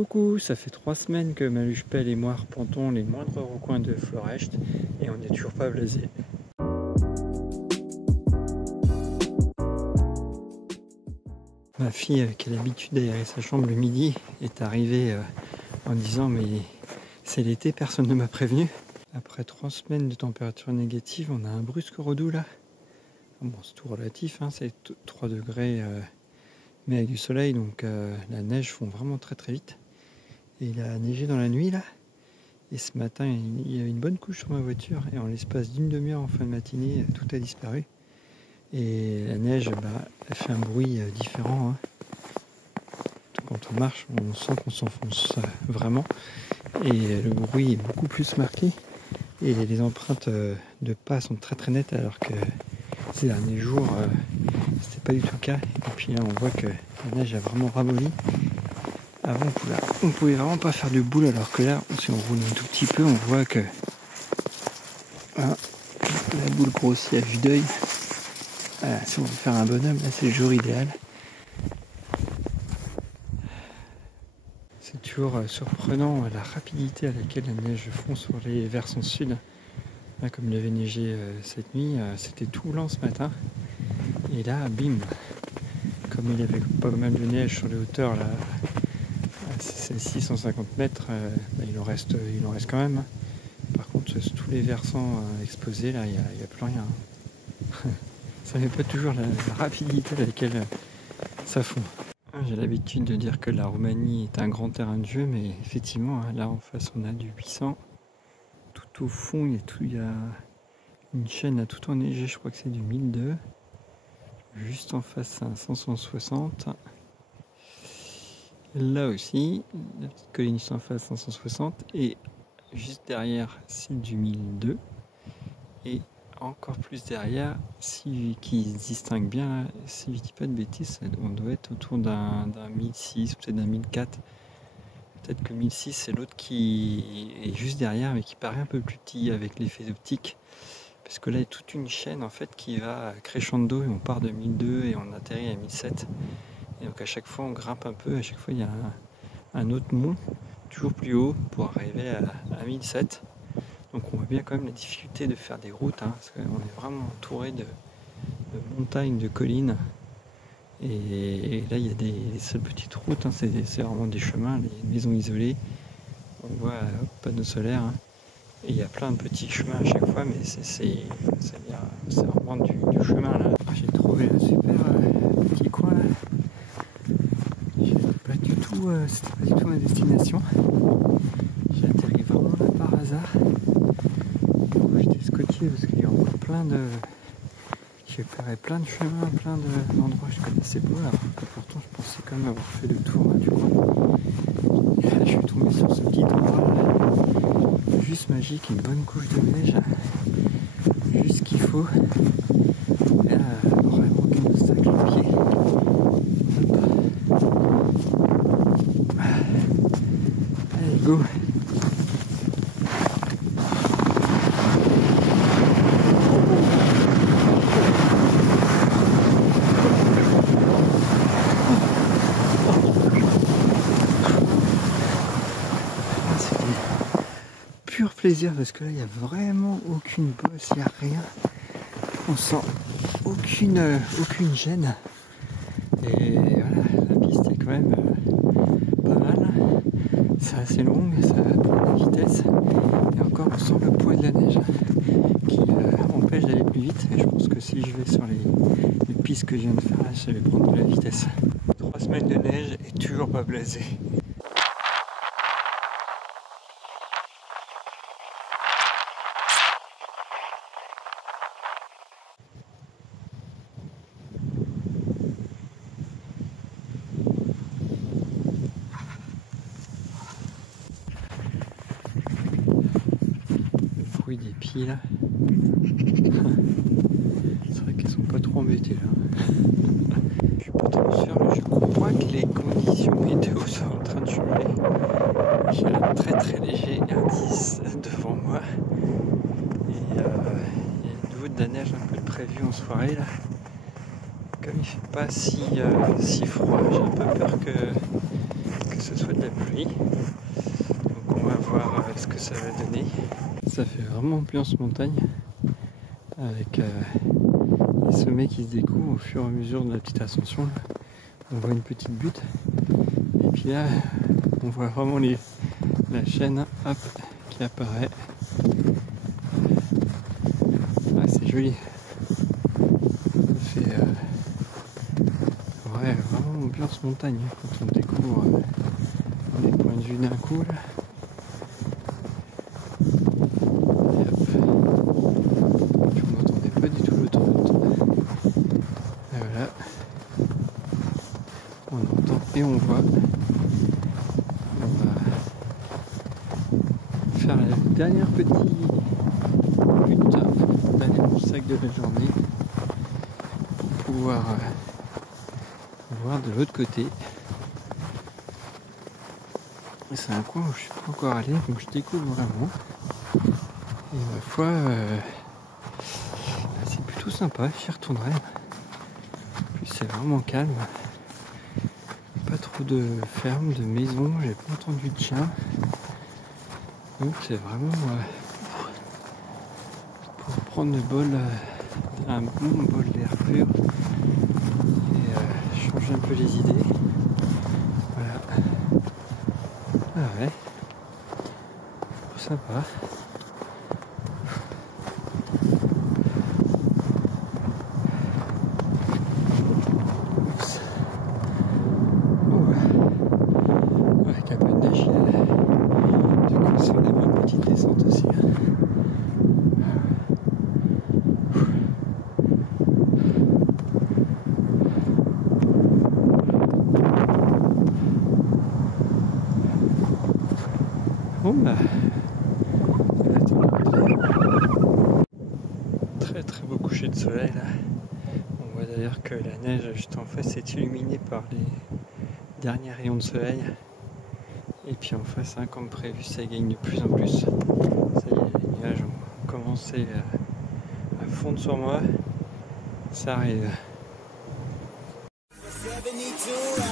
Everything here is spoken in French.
Coucou, ça fait 3 semaines que Maluche-Pelle et moi arpentons les moindres recoins de Florecht et on n'est toujours pas blasé. Ma fille, qui a l'habitude d'aérer sa chambre le midi, est arrivée en disant mais c'est l'été, personne ne m'a prévenu. Après 3 semaines de température négative, on a un brusque redout là. Bon, c'est tout relatif, hein, c'est 3 degrés mais avec du soleil, donc la neige fond vraiment très très vite. Et il a neigé dans la nuit là. Et ce matin, il y avait une bonne couche sur ma voiture. Et en l'espace d'une demi-heure en fin de matinée, tout a disparu. Et la neige, elle fait un bruit différent. Hein. Quand on marche, on sent qu'on s'enfonce vraiment. Et le bruit est beaucoup plus marqué. Et les empreintes de pas sont très très nettes. Alors que ces derniers jours, c'était pas du tout le cas. Et puis là, on voit que la neige a vraiment ramolli. Avant, on pouvait vraiment pas faire de boule, alors que là, si on roule un tout petit peu, on voit que la boule grossit à vue d'œil. Voilà, si on veut faire un bonhomme, là c'est le jour idéal. C'est toujours surprenant la rapidité à laquelle la neige fond sur les versants sud. Là, comme il avait neigé cette nuit, c'était tout lent ce matin. Et là, bim, comme il y avait pas mal de neige sur les hauteurs, là, c'est 650 mètres, il en reste quand même. Par contre, tous les versants exposés, là, il n'y a plus rien. Ça n'est pas toujours la rapidité à laquelle ça fond. J'ai l'habitude de dire que la Roumanie est un grand terrain de jeu, mais effectivement, là en face, on a du 800. Tout au fond, il y a une chaîne à tout enneigé, je crois que c'est du 1002. Juste en face, c'est un 560. Là aussi, la petite colline juste en face 560 et juste derrière c'est du 1002 et encore plus derrière, qui se distingue bien là, si je dis pas de bêtises, on doit être autour d'un 1006, peut-être d'un 1004. Peut-être que 1006 c'est l'autre qui est juste derrière mais qui paraît un peu plus petit avec l'effet optique. Parce que là il y a toute une chaîne en fait qui va crescendo et on part de 1002 et on atterrit à 1007. Et donc à chaque fois on grimpe un peu, à chaque fois il y a un autre mont, toujours plus haut pour arriver à 1007. Donc on voit bien quand même la difficulté de faire des routes, hein, parce qu'on est vraiment entouré de montagnes, de collines. Et là il y a des seules petites routes, hein, c'est vraiment des chemins, les maisons isolées. On voit panneaux solaires, hein, et il y a plein de petits chemins à chaque fois, mais c'est vraiment du chemin là. J'ai trouvé un super petit coin là. C'était pas du tout ma destination. J'ai atterri vraiment là par hasard. J'étais scotché parce qu'il y a encore j'ai repéré plein de chemins, plein d'endroits que je connaissais pas. Alors que pourtant je pensais quand même avoir fait le tour là, du coin. Et là je suis tombé sur ce petit endroit là. Juste magique, une bonne couche de neige. Juste ce qu'il faut. Et là, vraiment aucun obstacle au pied. Allez, go! C'est du pur plaisir parce que là, il n'y a vraiment aucune bosse, il n'y a rien. On sent aucune gêne. Et voilà, la piste est quand même pas mal. C'est assez longue, ça prend la vitesse. Et encore, on sent le poids de la neige qui empêche d'aller plus vite. Et je pense que si je vais sur les pistes que je viens de faire, là, je vais prendre de la vitesse. 3 semaines de neige et toujours pas blasé. Des pieds là. C'est vrai qu'elles sont pas trop embêtées là. Je suis pas trop sûr, mais je crois que les conditions météo sont en train de changer. J'ai un très très léger indice devant moi. Et il y a de nouveau de la neige un peu prévue en soirée là. Comme il fait pas si froid, j'ai un peu peur que ce soit fois de la pluie. Donc on va voir ce que ça va donner. Ça fait vraiment ambiance montagne avec les sommets qui se découvrent au fur et à mesure de la petite ascension. Là. On voit une petite butte et puis là on voit vraiment la chaîne hop, qui apparaît. Ah, c'est joli. Ça fait ouais, vraiment ambiance montagne quand on découvre les points de vue d'un coup là. Et hop. Puis on n'entendait pas du tout l'autoroute. Et voilà. On entend et on voit. On va faire la dernière petite butte d'aller mon sac de la journée pour pouvoir voir de l'autre côté. C'est un coin où je suis pas encore allé, donc je découvre vraiment. Et ma foi, c'est plutôt sympa, j'y retournerai. En plus c'est vraiment calme. Pas trop de fermes, de maisons, j'ai pas entendu de chiens. Donc c'est vraiment pour prendre le bol, un bon bol d'air pur et changer un peu les idées. Voilà. Ah ouais. Sympa. Avec un peu de neige, du coup ça va avoir une petite descente aussi. Bon bah, très très beau coucher de soleil là. On voit d'ailleurs que la neige juste en face est illuminée par les derniers rayons de soleil. Et puis en face, hein, comme prévu, ça gagne de plus en plus. Ça y est, les nuages ont commencé à fondre sur moi. Ça arrive. 72